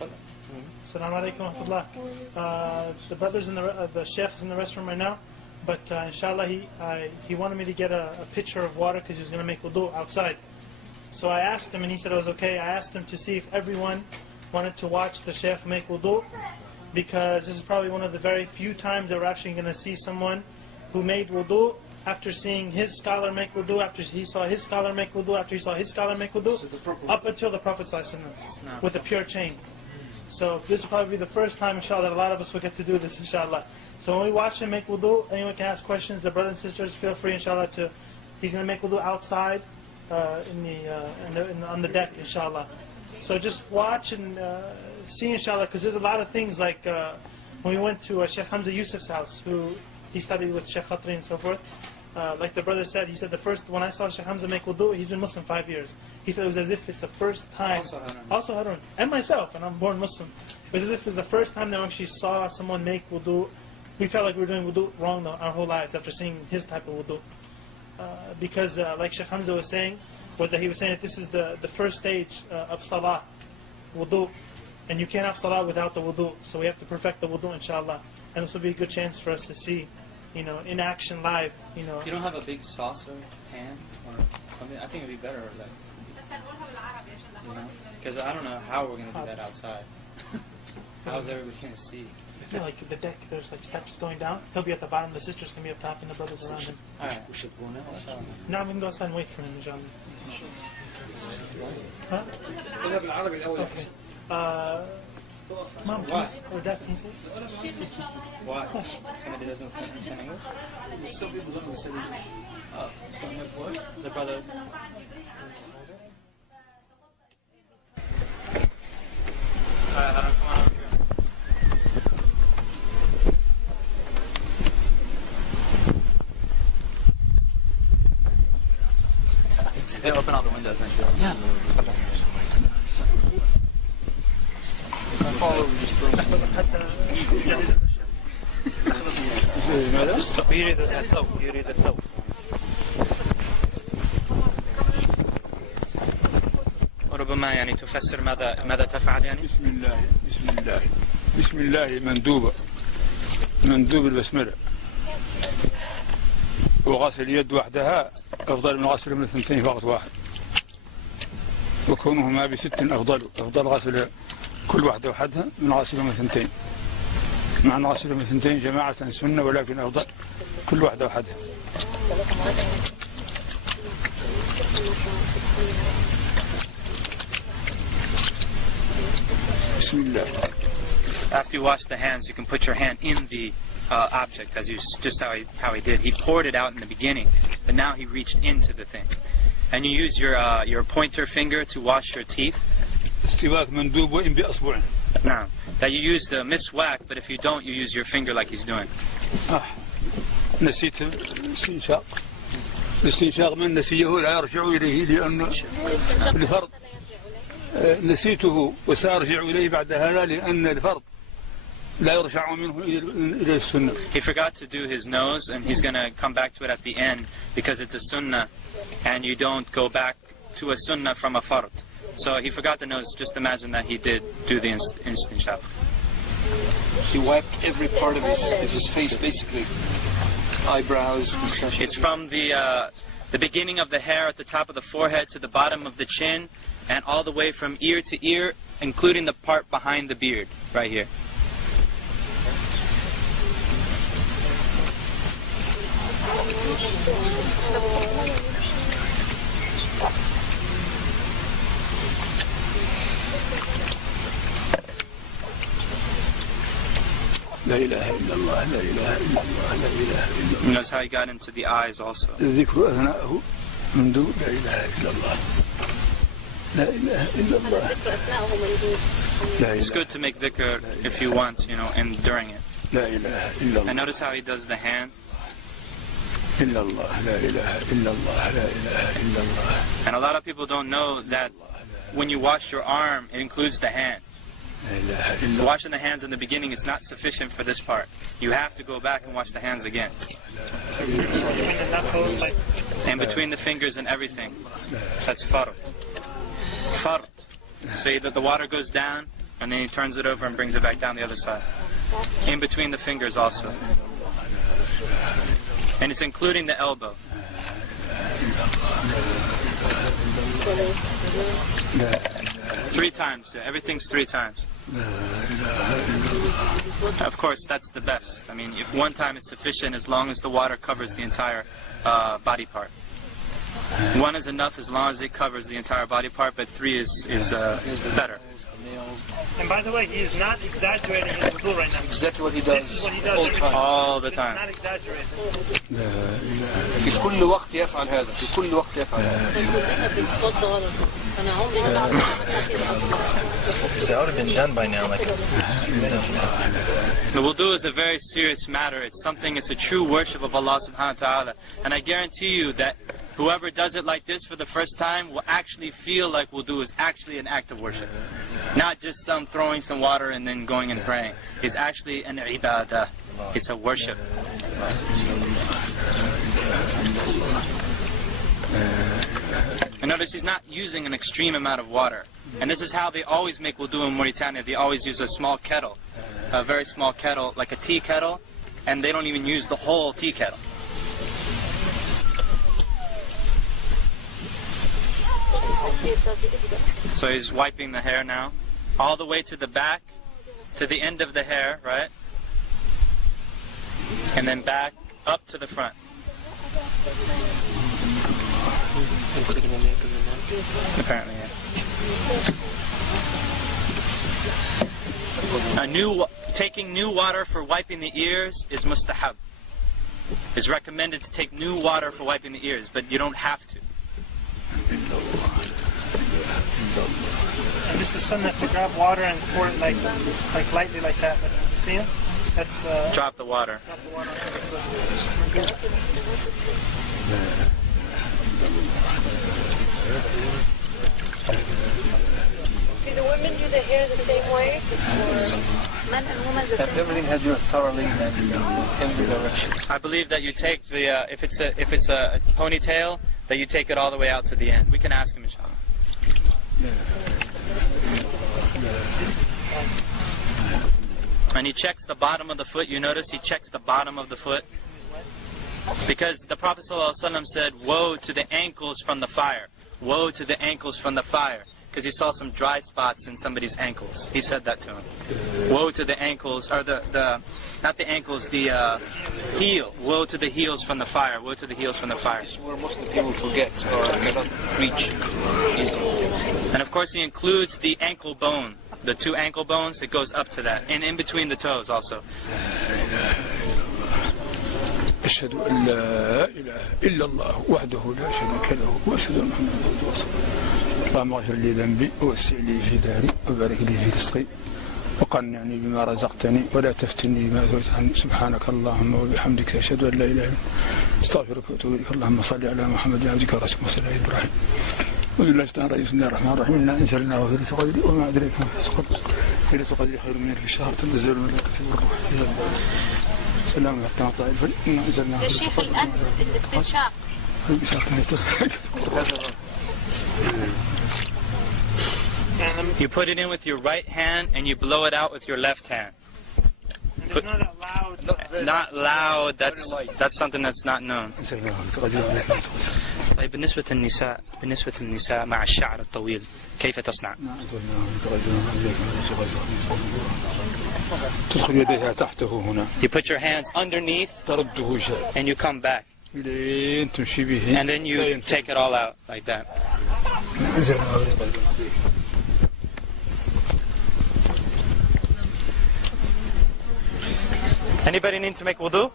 Assalamu alaikum wa rahmatullah. The brothers in the Sheikh is in the restroom right now, but inshallah he wanted me to get a pitcher of water because he was going to make wudu outside. So I asked him and he said it was okay. I asked him to see if everyone wanted to watch the Sheikh make wudu, because this is probably one of the very few times that we're actually going to see someone who made wudu after seeing his scholar make wudu, after he saw his scholar make wudu, after he saw his scholar make wudu, up until the Prophet ﷺ with a pure chain. So this will probably be the first time, inshallah, that a lot of us will get to do this, inshallah. So when we watch him make wudu, anyone can ask questions. The brothers and sisters, feel free, inshallah, he's going to make wudu outside on the deck, inshallah. So just watch and see, inshallah, because there's a lot of things like when we went to Shejh Hamza Yusuf's house, who he studied with Shejh Khatri and so forth. Like the brother said, he said when I saw Shejh Hamza make wudu, he's been Muslim 5 years. He said it was as if it's the first time, also Harun, and myself, and I'm born Muslim. It was as if it's the first time that we actually saw someone make wudu. We felt like we were doing wudu wrong our whole lives after seeing his type of wudu. Because like Shejh Hamza was saying, he was saying that this is the first stage of salah, wudu. And you can't have salah without the wudu. So we have to perfect the wudu, inshallah. And this will be a good chance for us to see, in action live, You don't have a big saucer pan or something? I think it'd be better like, because I don't know how we're going to do that outside. How's everybody going to see? I feel like the deck, there's like steps going down. He'll be at the bottom, the sisters can be up top, and the brothers around him. Alright. Now we can go outside and wait for him, inshallah. Huh? Mom, can you, or Dad, can you say? Why? Somebody doesn't understand English? Some people don't understand English. Oh, the brothers. Alright, come on. They open all the windows and shit. Yeah. Follow, we just يريد الثوب يريد الثوب. وربما يعني تفسر ماذا تفعل يعني؟ بسم الله مندوب البسملة. وغسل اليد وحدها أفضل من غسل من الثنتين في وقت واحد. وكونهما بست أفضل غسل كل واحدة وحدها من غسل من الثنتين. مع أن غسل من الثنتين جماعة سنة، ولكن أفضل كل واحدة وحدها. بسم الله. After you wash the hands, you can put your hand in the object, as just how he did. He poured it out in the beginning, but now he reached into the thing. And you use your pointer finger to wash your teeth. Now, that you use the miswak, but if you don't, you use your finger like he's doing. نسيت الاستنشاق من نسيه لا يرجع إليه لأن الفرض نسيته وسأرجع إليه بعد هذا لأن الفرض لا يرجع منه إلى السنة. He forgot to do his nose, and he's going to come back to it at the end because it's a sunnah, and you don't go back to a sunnah from a fard. So he forgot the nose. Just imagine that he did do the istinshaq. He wiped every part of his face, basically. Eyebrows, mustache. It's from the beginning of the hair at the top of the forehead to the bottom of the chin, and all the way from ear to ear, including the part behind the beard, right here. لا إله إلا الله لا إله إلا الله لا إله إلا الله. And that's how he got into the eyes also. الذكر أثناءه مندوب لا إله إلا الله لا إله إلا الله. It's good to make dhikr if you want, and during it. لا إله إلا الله. And notice how he does the hand. إلا الله لا إله إلا الله لا إله إلا الله. And a lot of people don't know that when you wash your arm, it includes the hand. Washing the hands in the beginning is not sufficient for this part. You have to go back and wash the hands again. And between the fingers and everything. That's fard. Fard. So that the water goes down and then he turns it over and brings it back down the other side. In between the fingers also. And it's including the elbow. Three times, yeah, everything's 3 times. Of course, that's the best. I mean, if 1 time is sufficient, as long as the water covers the entire body part. 1 is enough as long as it covers the entire body part, but 3 is better. And by the way, he is not exaggerating his wudu right now. Exactly what he does. This is what he does all the He's time. not exaggerating. في كل وقت يفعل هذا. في كل وقت يفعل هذا. That would have been done by now, like minutes ago. The wudu is a very serious matter. It's a true worship of Allah subhanahu wa ta'ala. And I guarantee you that whoever does it like this for the first time will actually feel like wudu is actually an act of worship. Not just throwing some water and then going and praying. It's actually an ibadah. It's a worship. And notice he's not using an extreme amount of water. And this is how they always make wudu in Mauritania. They always use a small kettle. A very small kettle, like a tea kettle. And they don't even use the whole tea kettle. So he's wiping the hair now. All the way to the back, to the end of the hair, right? And then back up to the front. Apparently, yeah. Taking new water for wiping the ears is mustahab. It's recommended to take new water for wiping the ears, but you don't have to. And this is sunnah to grab water and pour it like lightly like that. Like, you see him? That's drop the water. Drop the water. Do the women do the hair the same way? Everything has your thoroughly in every direction. I believe that you take the if it's a ponytail, that you take it all the way out to the end. We can ask him, inshallah. And he checks the bottom of the foot. You notice he checks the bottom of the foot, because the Prophet ﷺ said, "Woe to the ankles from the fire! Woe to the ankles from the fire!" Because he saw some dry spots in somebody's ankles. He said that to him. Woe to the ankles, or not the ankles, the heel. Woe to the heels from the fire. Woe to the heels from the fire. This is where Muslim people forget or cannot reach easily. And of course he includes the ankle bone, the 2 ankle bones. It goes up to that, and in between the toes also. أشهد أن لا إله إلا الله وحده لا شريك له وأشهد أن محمدا عبده ورسوله. اللهم اغفر لي ذنبي ووسع لي في داري وبارك لي في رزقي وقنعني بما رزقتني ولا تفتني بما أثويت عني. سبحانك اللهم وبحمدك أشهد أن لا إله إلا أنت أستغفرك وأتوب إليك. اللهم صل على محمد عبدك ورسولك وصل على إبراهيم. وبالله بسم الله الرحمن الرحيم. إنا أنزلناه في ليلة القدر وما أدريك ما ليلة القدر خير من ألف شهر تنزل الملائكة والروح فيها. سلام حتى مطلع الفجر. إنا أنزلناه. يا شيخ الآن الاستنشاق. You put it in with your right hand and you blow it out with your left hand. And it's not loud. Not loud. That's something that's not known. طيب بالنسبة للنساء مع الشعر الطويل كيف تصنع؟ تدخل يديها تحته هنا. You put your hands underneath ترده شيء. and you come back. تمشي به. And then you take it all out like that. Anybody need to make wudu?